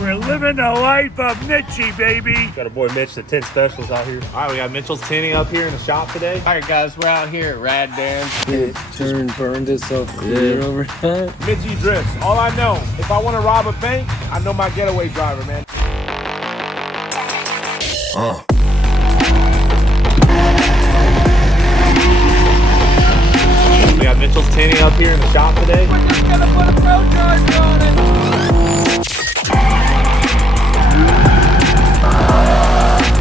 We're living the life of Mitchie, baby. Got our boy Mitch, the tint specialist out here. All right, we got Mitchell's tinting up here in the shop today. All right, guys, we're out here at Rad Dan's. It burned itself clear over time. Mitchie drifts. All I know, if I want to rob a bank, I know my getaway driver, man. We got Mitchell's tinting up here in the shop today. We're just gonna put a pro charge on it.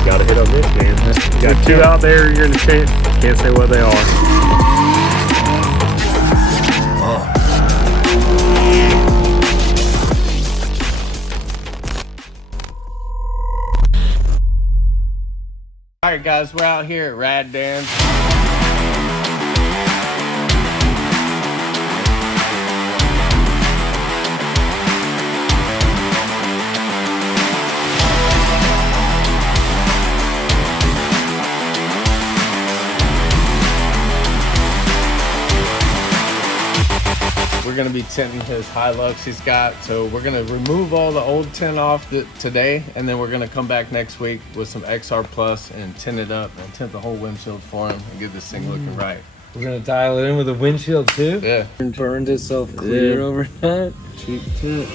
Gotta hit on this, man. You got two out there, you're in the tint. Can't say what they are. All right, guys, we're out here at Rad Dan's. We're gonna be tinting his Hilux he's got. So we're gonna remove all the old tint off today, and then we're gonna come back next week with some XR Plus and tint it up and tint the whole windshield for him and get this thing looking right. We're gonna dial it in with a windshield too. Yeah. It burned itself clear over time. Cheap tint.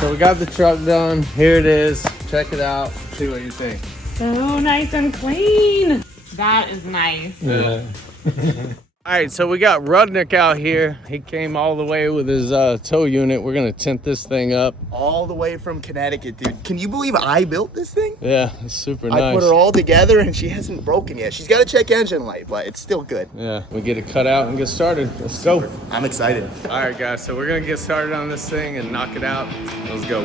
So we got the truck done. Here it is. Check it out. See what you think. So nice and clean. That is nice. Yeah. All right, so we got Rudnick out here. He came all the way with his tow unit. We're gonna tint this thing up. All the way from Connecticut, dude. Can you believe I built this thing? Yeah, it's super nice. I put her all together and she hasn't broken yet. She's got a check engine light, but it's still good. Yeah, we get it cut out and get started. Let's go. I'm excited. All right, guys, so we're gonna get started on this thing and knock it out. Let's go.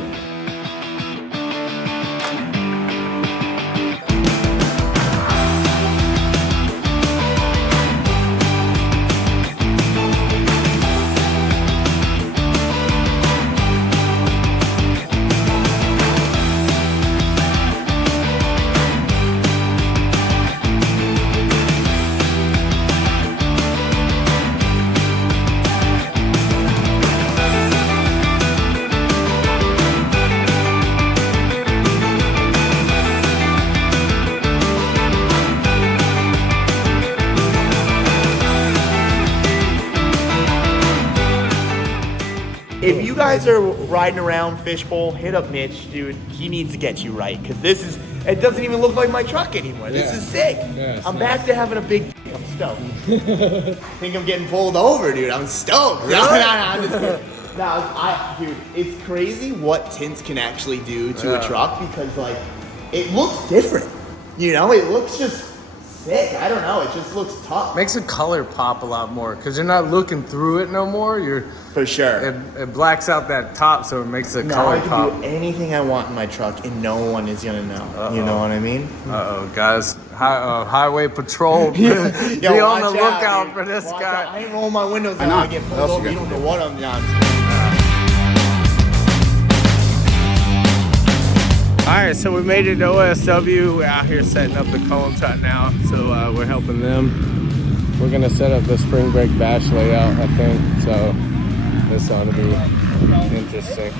If you guys are riding around Fishbowl, hit up Mitch, dude. He needs to get you right, because it doesn't even look like my truck anymore. This is sick. Yeah, I'm back to having a big, I'm stoked. I think I'm getting pulled over, dude. I'm stoked. No, I'm just kidding. Dude, it's crazy what tints can actually do to a truck, because like, it looks different. You know, it looks just sick. I don't know, it just looks tough. Makes the color pop a lot more because you're not looking through it no more. For sure. It blacks out that top, so it makes the Now color I can pop. do anything I want in my truck and no one is gonna know. You know what I mean? Uh-oh, guys. Highway patrol. Be Yo, on the watch out, lookout dude. for this Watch guy. out. I ain't rolling my windows down. I get pulled over. You don't know what I'm doing. All right, so we made it to OSW. We're out here setting up the column tut now, so we're helping them. We're gonna set up the spring brake bash layout, I think, so this ought to be interesting.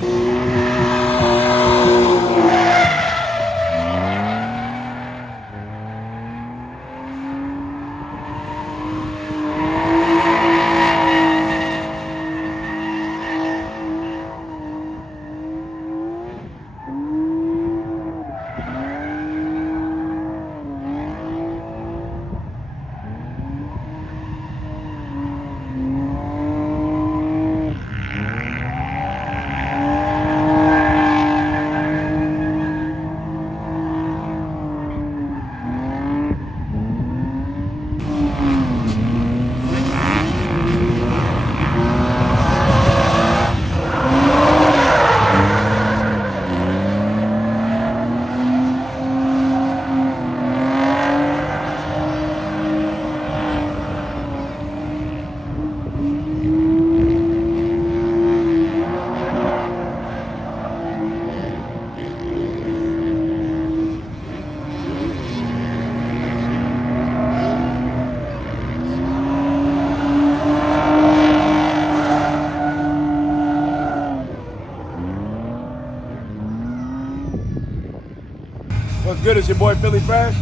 good? It's your boy Philly Fresh.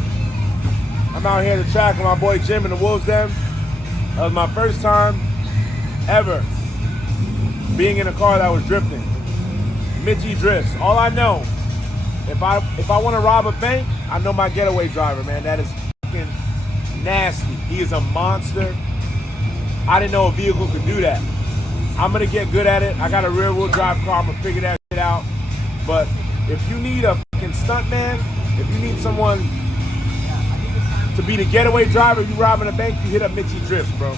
I'm out here at the track with my boy Jim in the Wolves Den. That was my first time ever being in a car that was drifting. Mitchie drifts. All I know, if I want to rob a bank, I know my getaway driver, man. That is fucking nasty. He is a monster. I didn't know a vehicle could do that. I'm gonna get good at it. I got a rear wheel drive car. I'm gonna figure that shit out. But if you need a fucking stunt man, if you need someone to be the getaway driver, you robbing a bank, you hit up Mitchie Drifts, bro.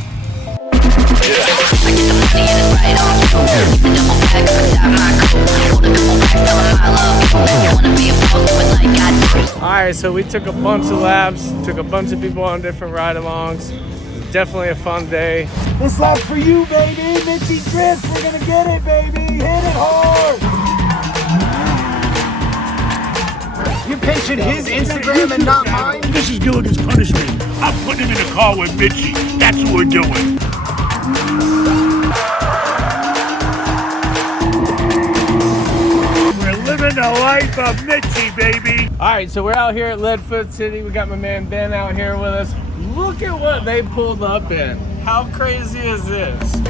Alright, so we took a bunch of laps, took a bunch of people on different ride-alongs. Definitely a fun day. This lap's for you, baby. Mitchie Drifts, we're gonna get it, baby. Hit it hard. You're pitching his Instagram and not mine? This is Gilligan's punishment. I'm putting him in the car with Mitchie. That's what we're doing. We're living the life of Mitchie, baby. Alright, so we're out here at Leadfoot City. We got my man Ben out here with us. Look at what they pulled up in. How crazy is this?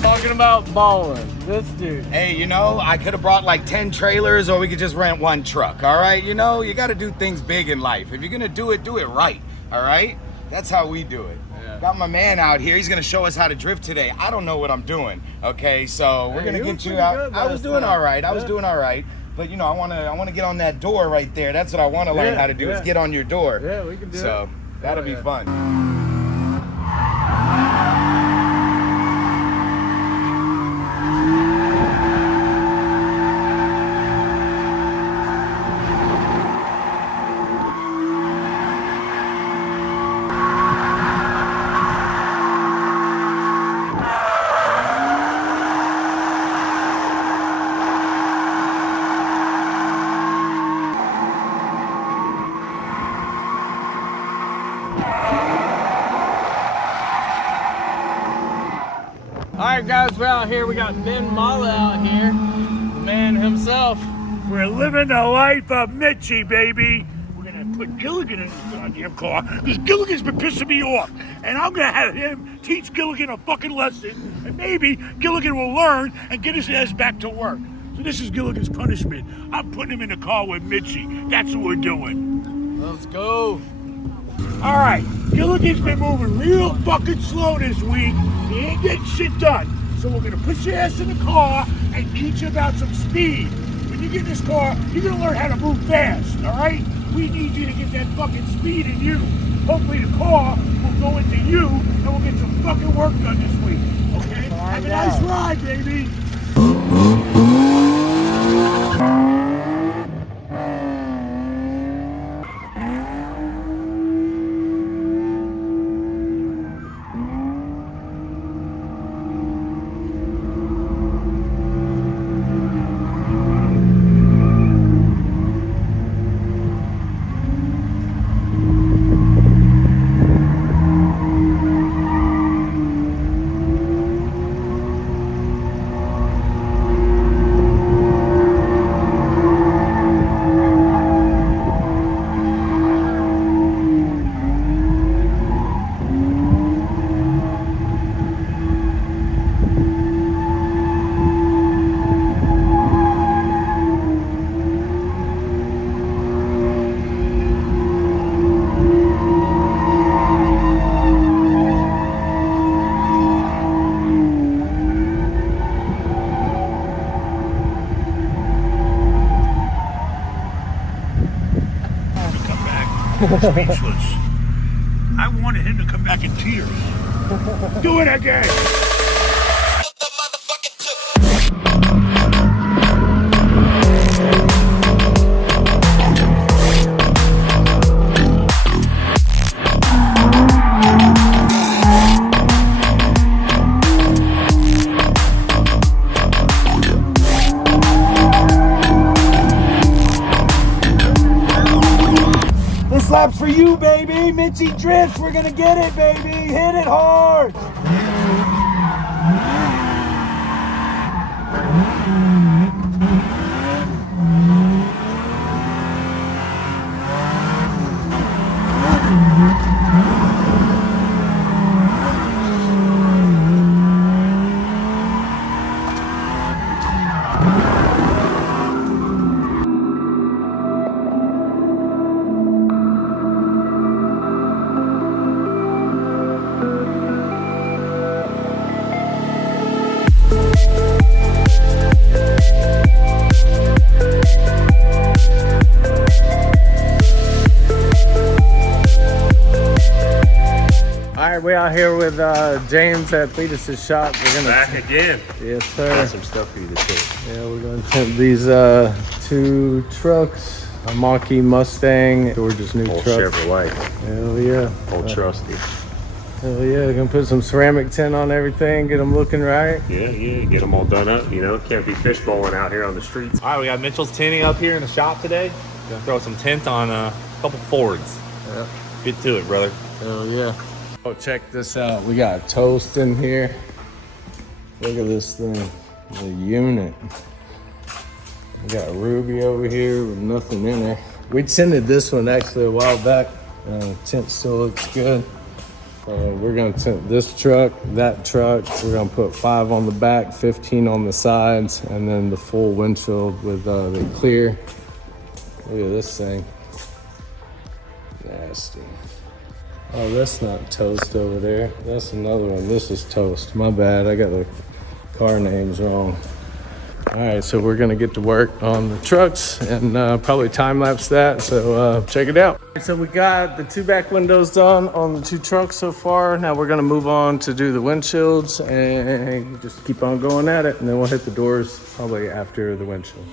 Talking about balling. This dude. Hey, you know, I could have brought like 10 trailers or we could just rent one truck, all right? You know, you got to do things big in life. If you're going to do it right, all right? That's how we do it. Yeah. Got my man out here. He's going to show us how to drift today. I don't know what I'm doing, okay? So we're going to get you out. I was doing all right. I was doing all right. But, you know, I want to get on that door right there. That's what I want to learn how to do is get on your door. Yeah, we can do it. So that'll be fun. Alright guys, we're out here. We got Ben Mala out here. The man himself. We're living the life of Mitchie, baby. We're going to put Gilligan in this goddamn car because Gilligan's been pissing me off. And I'm going to have him teach Gilligan a fucking lesson. And maybe Gilligan will learn and get his ass back to work. So this is Gilligan's punishment. I'm putting him in the car with Mitchie. That's what we're doing. Let's go. All right, Gilligan's been moving real fucking slow this week. He ain't getting shit done. So we're gonna put your ass in the car and teach you about some speed. When you get in this car, you're gonna learn how to move fast, all right? We need you to get that fucking speed in you. Hopefully the car will go into you and we'll get some fucking work done this week, okay? Have a nice ride, baby. Speechless. I wanted him to come back in tears. Do it again. This lap's for you, baby. Mitchie Drifts, we're gonna get it, baby. Hit it hard. we out here with James at Cleetus' shop. We're gonna Back again. Yes, sir. Got some stuff for you to tint. Yeah, we're gonna tint these 2 trucks. A Mach-E Mustang, George's new Old truck. Chevrolet. Hell yeah. Old trusty. Hell yeah, gonna put some ceramic tint on everything, get them looking right. Yeah, get them all done up. You know, can't be fishbowling out here on the streets. All right, we got Mitchell's tinting up here in the shop today. Gonna throw some tint on a couple Fords. Yep. Get to it, brother. Hell yeah. Oh, check this out. We got toast in here. Look at this thing, the unit. We got Ruby over here with nothing in there. We tinted this one actually a while back. Tint still looks good. We're gonna tint this truck, that truck. We're gonna put 5 on the back, 15 on the sides, and then the full windshield with the clear. Look at this thing. Nasty. Oh, that's not toast over there. That's another one. This is toast. My bad. I got the car names wrong. All right, so we're gonna get to work on the trucks and probably time lapse that. So check it out. So we got the 2 back windows done on the 2 trucks so far. Now we're gonna move on to do the windshields and just keep on going at it. And then we'll hit the doors probably after the windshield.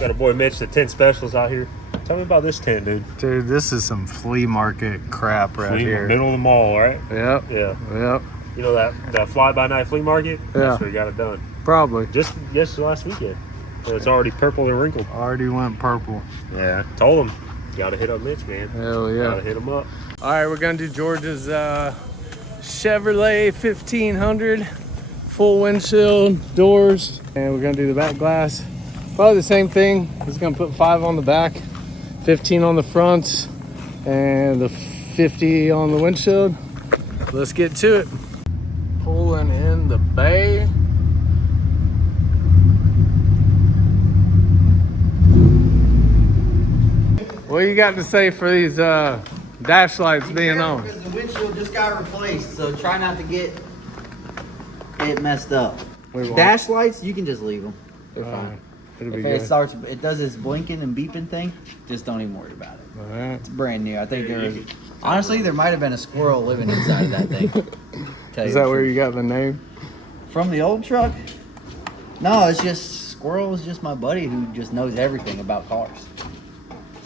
Got a boy Mitch, the tint specialist out here. Tell me about this tent, dude. Dude, this is some flea market crap right here. Middle of the mall, right? Yep. Yeah. Yep. You know that fly-by-night flea market? Yeah. That's where you got it done. Probably. Just last weekend. So it's already purple and wrinkled. Already went purple. Yeah. Told him. Gotta hit up Mitch, man. Hell yeah. Gotta hit him up. All right, we're gonna do George's Chevrolet 1500. Full windshield, doors, and we're gonna do the back glass. Probably the same thing. He's gonna put 5 on the back, 15 on the front, and the 50 on the windshield. Let's get to it. Pulling in the bay. What you got to say for these dash lights being on? Because the windshield just got replaced, so try not to get it messed up. Dash lights, you can just leave them. They're fine. It'll be If good. it does this blinking and beeping thing, just don't even worry about it. All right. It's brand new. I think honestly, there might have been a squirrel living inside of that thing. Is that where you got the name? From the old truck? No, it's just Squirrel is just my buddy who just knows everything about cars.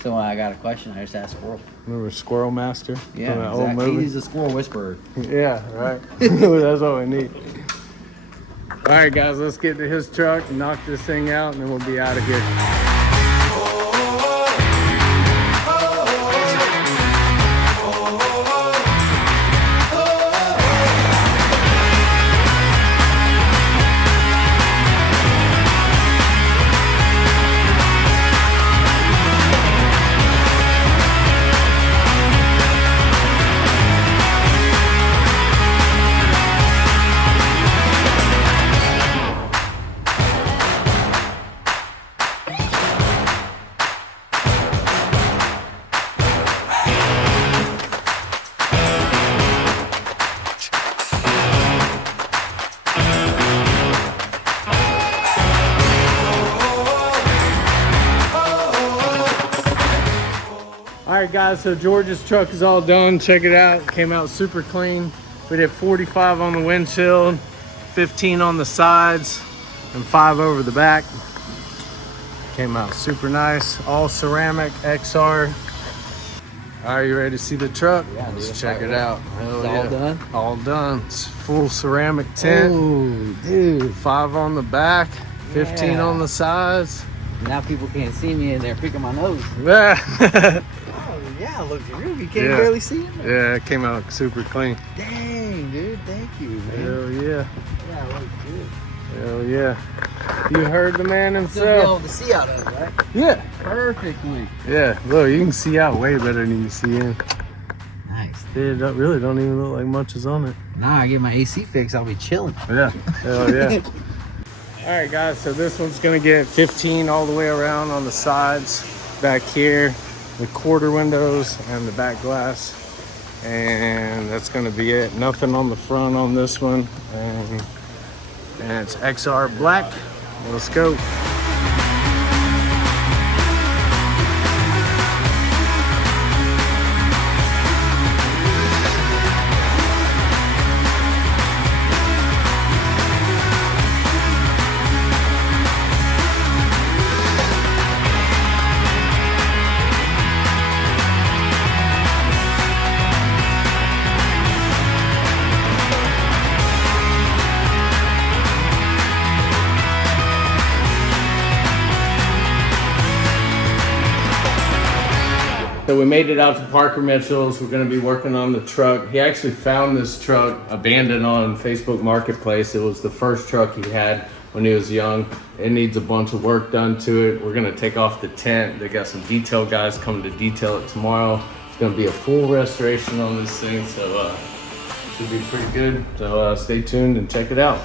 So when I got a question, I just asked Squirrel. Remember Squirrel Master? Yeah, From that exactly. old movie? He's a squirrel whisperer. Yeah, right. That's what we need. All right, guys, let's get to his truck and knock this thing out, and then we'll be out of here. All right, guys, so George's truck is all done. Check it out. Came out super clean. We did 45 on the windshield, 15 on the sides, and 5 over the back. Came out super nice. All ceramic XR. Are you ready to see the truck? Yeah, dude, let's check it out. Hell It's all done? All done. It's full ceramic tint. Oh, dude. 5 on the back, 15 Yeah. on the sides. Now people can't see me and they're picking my nose. Yeah. Oh, yeah, look at you. You can't Yeah. barely see him. Yeah, it came out super clean. Dang, dude. Thank you, man. Hell yeah. Yeah, it looks good. Hell yeah. You heard the man You'll be himself. able to see out of it, right? Yeah. Perfectly. Yeah, look, you can see out way better than you see in. Nice. It really don't even look like much is on it. Now I get my AC fixed, I'll be chilling. Yeah. Hell yeah. All right, guys, so this one's gonna get 15 all the way around on the sides, back here, the quarter windows, and the back glass. And that's gonna be it. Nothing on the front on this one. And it's XR black. Let's go. So we made it out to Parker Mitchell's. We're gonna be working on the truck. He actually found this truck abandoned on Facebook Marketplace. It was the first truck he had when he was young. It needs a bunch of work done to it. We're gonna take off the tent. They got some detail guys coming to detail it tomorrow. It's gonna be a full restoration on this thing, so should be pretty good. So stay tuned and check it out.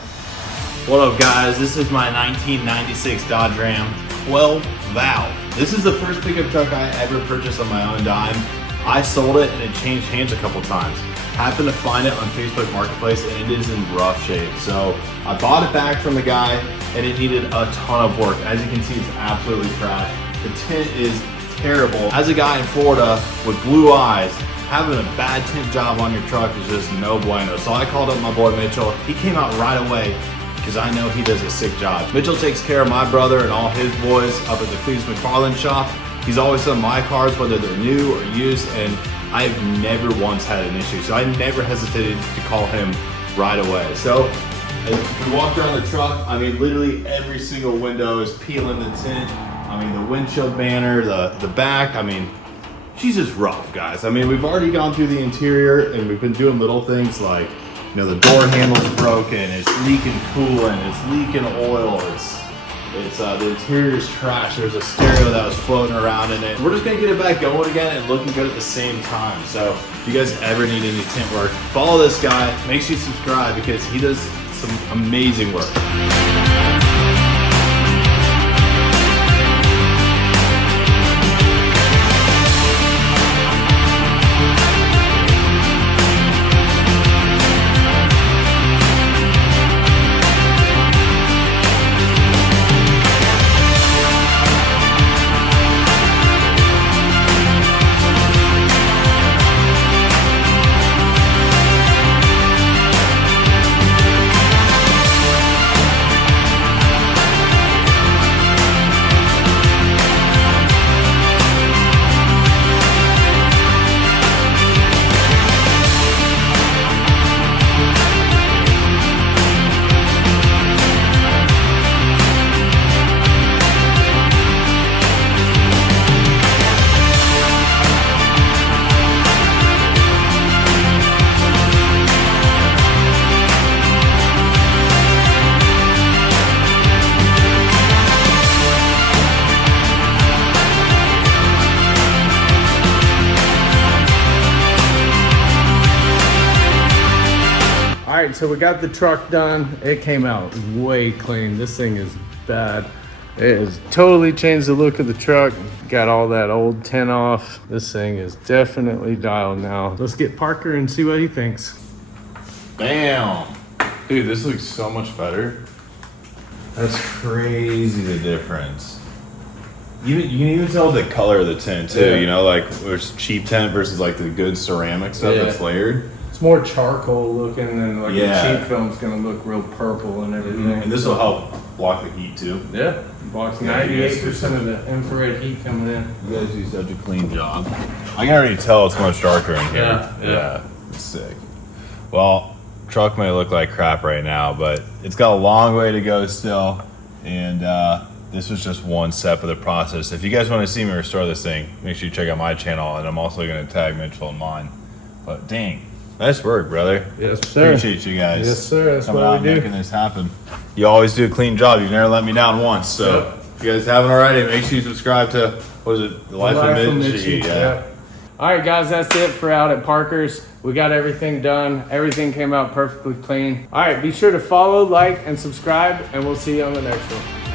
What up, guys? This is my 1996 Dodge Ram 12 valve. This is the first pickup truck I ever purchased on my own dime. I sold it and it changed hands a couple times. Happened to find it on Facebook Marketplace and it is in rough shape. So I bought it back from the guy and it needed a ton of work. As you can see, it's absolutely trash. The tint is terrible. As a guy in Florida with blue eyes, having a bad tint job on your truck is just no bueno. So I called up my boy Mitchell. He came out right away because I know he does a sick job. Mitchell takes care of my brother and all his boys up at the Cleetus Mcfarland shop. He's always done my cars, whether they're new or used, and I've never once had an issue. So I never hesitated to call him right away. So if you walk around the truck, I mean, literally every single window is peeling the tint. I mean, the windshield banner, the back, I mean, she's just rough, guys. I mean, we've already gone through the interior and we've been doing little things like, you know, the door handle's broken, it's leaking coolant, it's leaking oil, it's the interior's trash. There's a stereo that was floating around in it. We're just gonna get it back going again and looking good at the same time. So if you guys ever need any tint work, follow this guy, make sure you subscribe because he does some amazing work. All right, so we got the truck done. It came out way clean. This thing is bad. It has totally changed the look of the truck. Got all that old tint off. This thing is definitely dialed now. Let's get Parker and see what he thinks. Bam! Dude, this looks so much better. That's crazy, the difference. You can even tell the color of the tint too, you know, like there's cheap tint versus like the good ceramic stuff that's layered. It's more charcoal looking than like the cheap film's gonna look real purple and everything. And this will help block the heat too. Yeah, blocks 98% of the infrared heat coming in. You guys do such a clean job. I can already tell it's much darker in here. Yeah. It's sick. Well, truck may look like crap right now, but it's got a long way to go still. And this was just one step of the process. If you guys want to see me restore this thing, make sure you check out my channel, and I'm also going to tag Mitchell in mine. But dang, nice work, brother. Yes, sir. Appreciate you guys. Yes, sir. That's coming what out we do. making this happen. You always do a clean job. You've never let me down once. So if you guys haven't already, make sure you subscribe to, what is it? The Life of Mitchie. Yeah. All right, guys, that's it for out at Parker's. We got everything done. Everything came out perfectly clean. All right, be sure to follow, like, and subscribe, and we'll see you on the next one.